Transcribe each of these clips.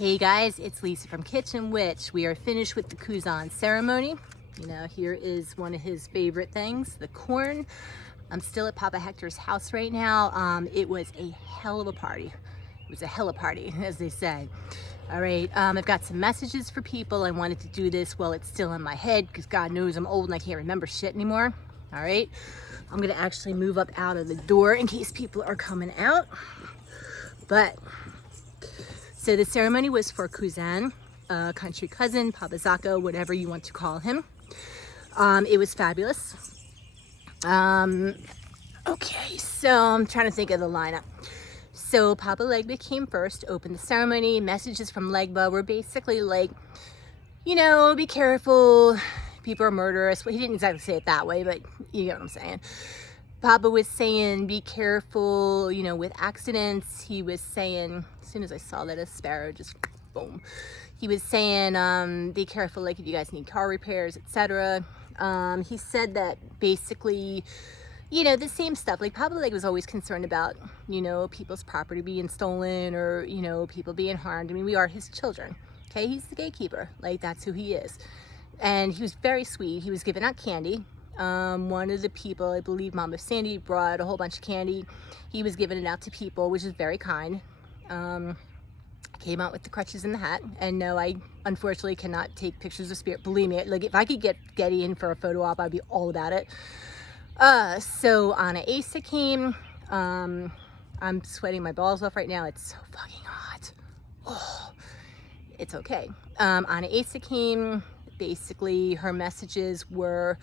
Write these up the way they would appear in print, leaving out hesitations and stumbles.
Hey guys, it's Lisa from Kitchen Witch. We are finished with the Kouzen ceremony. You know, here is one of his favorite things, the corn. I'm still at Papa Hectors' house right now. It was a hell of a party. It was a hella party, as they say. All right, I've got some messages for people. I wanted to do this while it's still in my head because God knows I'm old and I can't remember shit anymore. All right, I'm gonna actually move up out of the door in case people are coming out. So the ceremony was for Kouzen, country cousin, Papa Zaka, whatever you want to call him. It was fabulous. Okay, so I'm trying to think of the lineup. So Papa Legba came first, opened the ceremony. Messages from Legba were basically like, you know, be careful, people are murderous. Well, he didn't exactly say it that way, but you get what I'm saying. Papa was saying, be careful, you know, with accidents. He was saying, as soon as I saw that, a sparrow just boom. He was saying, be careful, like if you guys need car repairs, etc. He said that basically, you know, the same stuff. Like Papa was always concerned about, you know, people's property being stolen or, you know, people being harmed. I mean, we are his children. Okay, he's the gatekeeper. Like that's who he is. And he was very sweet. He was giving out candy. One of the people, I believe Mama Sandy, brought a whole bunch of candy. He was giving it out to people, which is very kind. Came out with the crutches and the hat. And no, I unfortunately cannot take pictures of spirit. Believe me, like if I could get Getty in for a photo op, I'd be all about it. So Anna Asa came. I'm sweating my balls off right now. It's so fucking hot. Oh, it's okay. Anna Asa came. Basically, her messages were,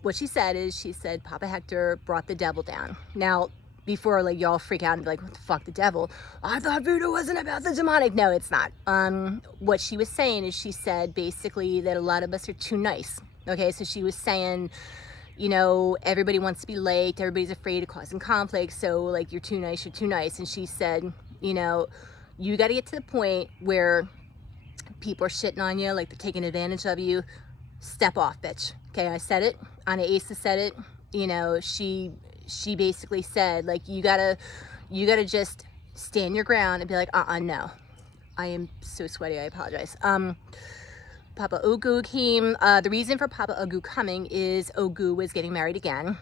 what she said is, she said, Papa Hector brought the devil down. Now, before like y'all freak out and be like, what the fuck, the devil? I thought voodoo wasn't about the demonic. No, it's not. What she was saying is, she said basically that a lot of us are too nice. Okay, so she was saying, you know, everybody wants to be liked, everybody's afraid of causing conflict, so like you're too nice, you're too nice. And she said, you know, you got to get to the point where people are shitting on you, like they're taking advantage of you. Step off, bitch. Okay, I said it. Anna Asa said it. You know, she basically said, like, you gotta just stand your ground and be like, no. I am so sweaty, I apologize. Papa Ogou came. The reason for Papa Ogou coming is Ogou was getting married again.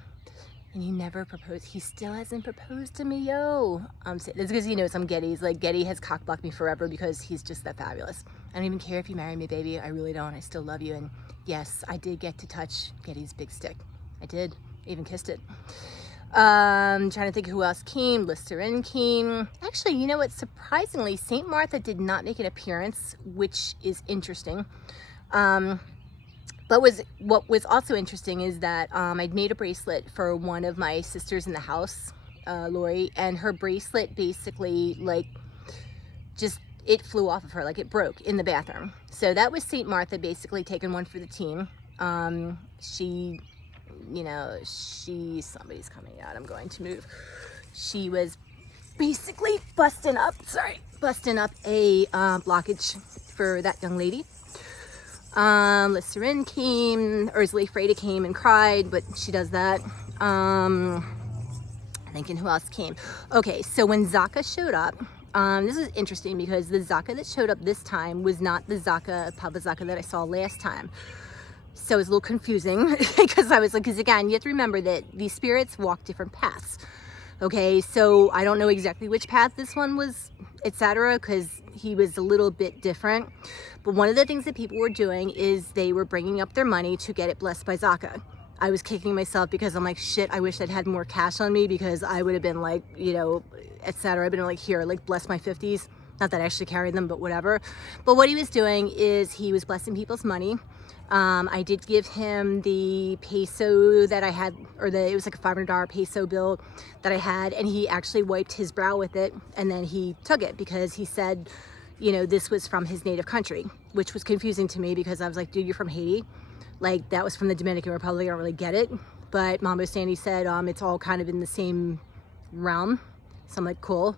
And he never proposed. He still hasn't proposed to me, yo. It's because he knows I'm Getty. He's like, Getty has cock-blocked me forever because he's just that fabulous. I don't even care if you marry me, baby. I really don't. I still love you. And yes, I did get to touch Getty's big stick. I did. I even kissed it. Trying to think who else came. Listerine came. Actually, you know what? Surprisingly, St. Martha did not make an appearance, which is interesting. But what was also interesting is that I'd made a bracelet for one of my sisters in the house, Lori, and her bracelet basically, like, just, it flew off of her, like it broke in the bathroom. So that was St. Martha basically taking one for the team. She, you know, somebody's coming out, I'm going to move. She was basically busting up a blockage for that young lady. Listerine came, Ursula Freda came and cried, but she does that. Thinking who else came. Okay, so when Zaka showed up, this is interesting because the Zaka that showed up this time was not the Zaka, Papa Zaka that I saw last time. So it was a little confusing because I was like, because again, you have to remember that these spirits walk different paths. Okay, so I don't know exactly which path this one was, etc., because he was a little bit different. But one of the things that people were doing is they were bringing up their money to get it blessed by Zaka. I was kicking myself because I'm like, shit, I wish I'd had more cash on me because I would have been like, you know, etc. I've been like, here, like bless my 50s. Not that I actually carried them, but whatever. But what he was doing is he was blessing people's money. I did give him the peso that I had, or it was like a $500 peso bill that I had, and he actually wiped his brow with it, and then he took it because he said, you know, this was from his native country, which was confusing to me because I was like, dude, you're from Haiti. Like, that was from the Dominican Republic. I don't really get it. But Mambo Sandy said it's all kind of in the same realm. So I'm like, cool.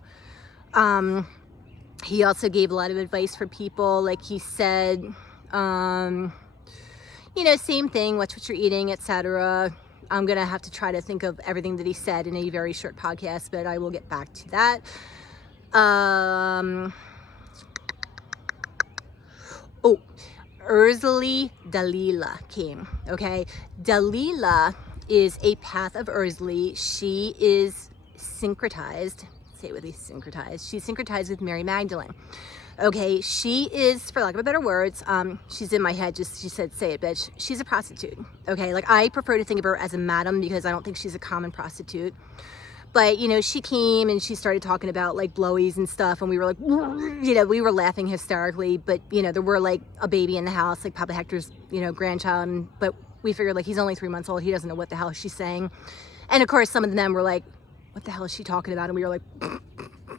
He also gave a lot of advice for people. Like he said, you know, same thing, watch what you're eating, etc. I'm gonna have to try to think of everything that he said in a very short podcast, but I will get back to that. Oh, Urzali Dalila came, okay? Dalila is a path of Urzali. She is syncretized, say it with me, syncretized. She's syncretized with Mary Magdalene. Okay, she is, for lack of a better words, she's in my head, just, she said, say it, bitch. She's a prostitute, okay? Like, I prefer to think of her as a madam because I don't think she's a common prostitute. But, you know, she came and she started talking about, like, blowies and stuff, and we were like, you know, we were laughing hysterically, but, you know, there were, like, a baby in the house, like Papa Hector's, you know, grandchild, but we figured, like, he's only 3 months old, he doesn't know what the hell she's saying. And, of course, some of them were like, what the hell is she talking about? And we were like,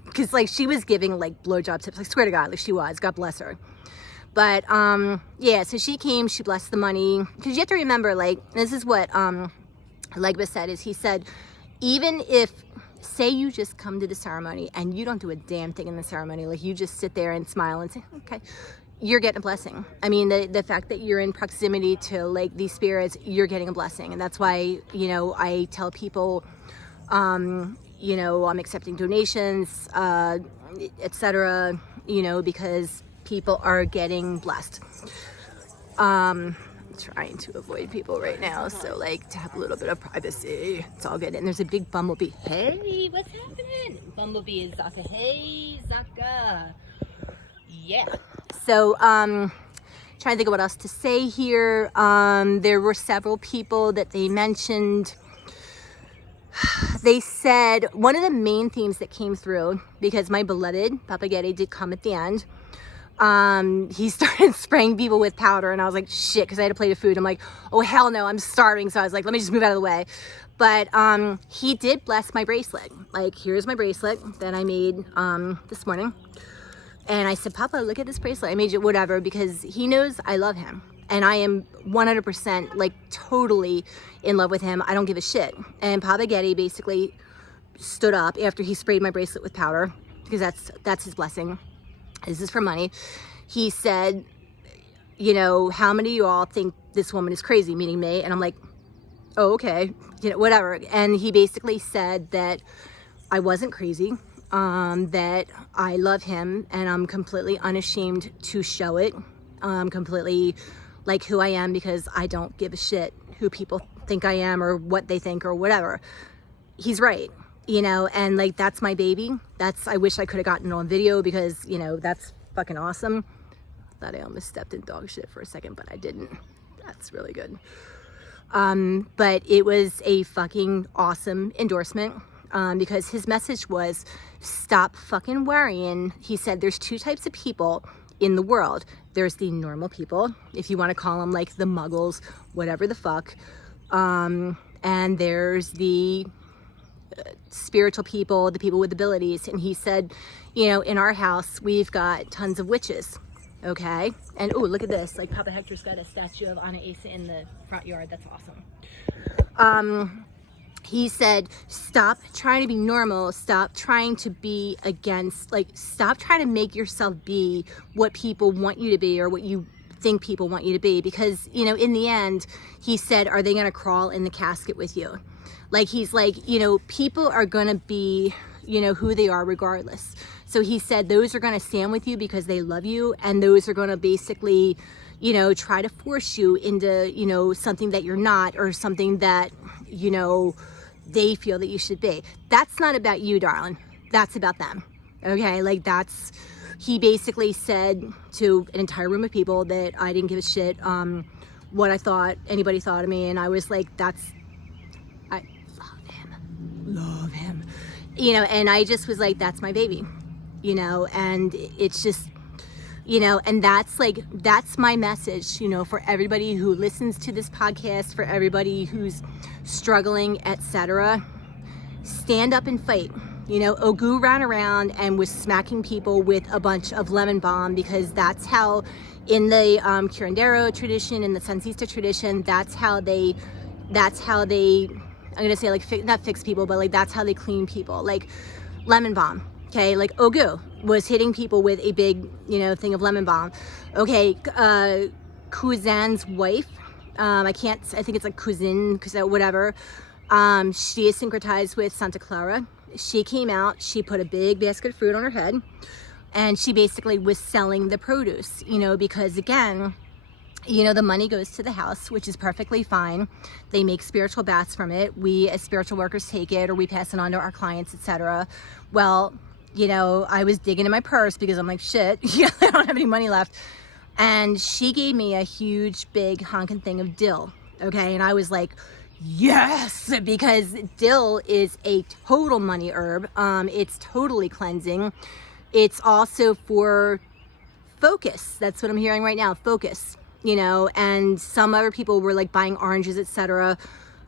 because, like, she was giving, like, blowjob tips. I swear to God, like, she was. God bless her. But, yeah, so she came. She blessed the money. Because you have to remember, like, this is what Legba said, is he said, even if, say you just come to the ceremony and you don't do a damn thing in the ceremony, like, you just sit there and smile and say, okay, you're getting a blessing. I mean, the fact that you're in proximity to, like, these spirits, you're getting a blessing. And that's why, you know, I tell people, you know, I'm accepting donations, etc., you know, because people are getting blessed. I'm trying to avoid people right now, so, like, to have a little bit of privacy. It's all good. And there's a big bumblebee. Hey, what's happening? Bumblebee is Zaka. Hey, Zaka. Yeah. So, trying to think of what else to say here. There were several people that they mentioned. They said one of the main themes that came through, because my beloved Papa Getty did come at the end, he started spraying people with powder, and I was like, shit, because I had a plate of food. I'm like, oh, hell no, I'm starving. So I was like, let me just move out of the way. But he did bless my bracelet. Like, here's my bracelet that I made this morning. And I said, Papa, look at this bracelet. I made it whatever, because he knows I love him. And I am 100%, like, totally in love with him. I don't give a shit. And Papa Getty basically stood up after he sprayed my bracelet with powder, because that's his blessing. This is for money. He said, you know, how many of you all think this woman is crazy, meaning me? And I'm like, oh, okay, you know, whatever. And he basically said that I wasn't crazy, that I love him, and I'm completely unashamed to show it. Completely like who I am, because I don't give a shit who people think I am or what they think or whatever. He's right, you know, and, like, that's my baby. I wish I could have gotten it on video, because, you know, that's fucking awesome. Thought I almost stepped in dog shit for a second, but I didn't. That's really good. But it was a fucking awesome endorsement, because his message was, stop fucking worrying. He said there's two types of people in the world. There's the normal people, if you want to call them, like, the muggles, whatever the fuck, and there's the spiritual people, the people with abilities. And he said, you know, in our house we've got tons of witches, okay? And oh, look at this, like, Papa Hector's got a statue of Ana Asa in the front yard. That's awesome. He said, stop trying to be normal. Stop trying to be against, like, stop trying to make yourself be what people want you to be, or what you think people want you to be. Because, you know, in the end, he said, are they going to crawl in the casket with you? Like, he's like, you know, people are going to be, you know, who they are regardless. So he said, those are going to stand with you because they love you. And those are going to basically, you know, try to force you into, you know, something that you're not, or something that, you know, they feel that you should be. That's not about you, darling. That's about them. Okay, like, that's, he basically said to an entire room of people that I didn't give a shit what I thought anybody thought of me. And I was like, I love him, you know. And I just was like, that's my baby, you know. And it's just, you know, and that's, like, that's my message, you know, for everybody who listens to this podcast, for everybody who's struggling, etc. Stand up and fight. You know, Ogou ran around and was smacking people with a bunch of lemon balm, because that's how, in the curandero tradition, in the Sansista tradition, that's how they, I'm gonna say, like, not fix people, but, like, that's how they clean people, like, lemon balm. Okay, like, Ogou was hitting people with a big, you know, thing of lemon balm. Okay, Kouzen's wife, I think it's like Kouzen, whatever. She is syncretized with Santa Clara. She came out, she put a big basket of fruit on her head. And she basically was selling the produce, you know, because again, you know, the money goes to the house, which is perfectly fine. They make spiritual baths from it. We as spiritual workers take it, or we pass it on to our clients, etc. Well, you know, I was digging in my purse because I'm like, shit, yeah, I don't have any money left. And she gave me a huge, big honking thing of dill, okay? And I was like, yes, because dill is a total money herb. It's totally cleansing. It's also for focus. That's what I'm hearing right now, focus, you know. And some other people were like buying oranges, etc.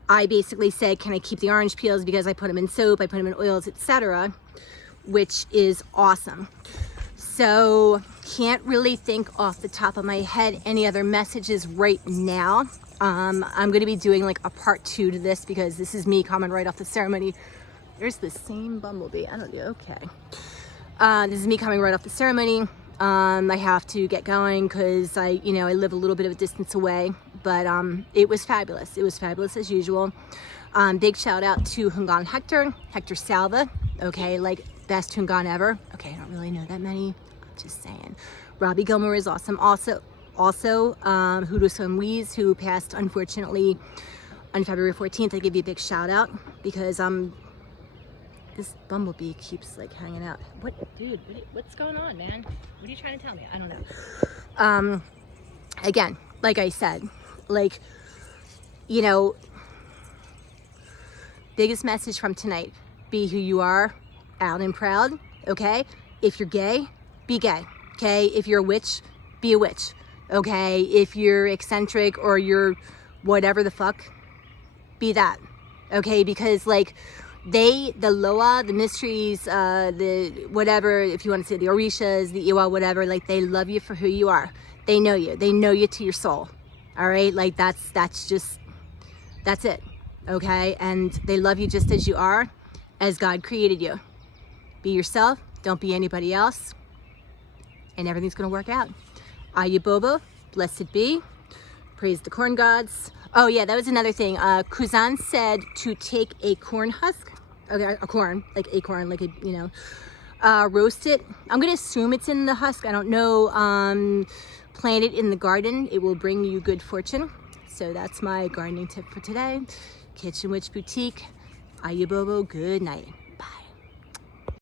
I basically said, can I keep the orange peels because I put them in soap, I put them in oils, etc., which is awesome. So can't really think off the top of my head any other messages right now. I'm going to be doing like a part 2 to this because this is me coming right off the ceremony. There's the same bumblebee. I don't know. Okay. This is me coming right off the ceremony. I have to get going because I live a little bit of a distance away, but it was fabulous. It was fabulous as usual. Big shout out to Kouzen Hector Salva. Okay, like best Kouzen ever. Okay, I don't really know that many. I'm just saying. Robbie Gilmore is awesome. Also, Kouzen Ogou, who passed unfortunately on February 14th. I give you a big shout out because this bumblebee keeps like hanging out. What, dude? What's going on, man? What are you trying to tell me? I don't know. Again, like I said, like, you know, biggest message from tonight: be who you are, out and proud. Okay. If you're gay, be gay. Okay. If you're a witch, be a witch. Okay. If you're eccentric or you're whatever the fuck, be that. Okay. Because like, the Loa, the mysteries, the whatever, if you want to say the Orishas, the Iwa, whatever, like they love you for who you are. They know you to your soul. All right. Like that's it. Okay. And they love you just as you are, as God created you. Be yourself. Don't be anybody else. And everything's going to work out. Ayubobo, blessed be. Praise the corn gods. Oh yeah, that was another thing. Kouzen said to take a corn husk, okay, a corn, like acorn, like a, you know, roast it. I'm gonna assume it's in the husk. I don't know. Plant it in the garden. It will bring you good fortune. So that's my gardening tip for today. Kitchen Witch Boutique. Ayubobo. Good night.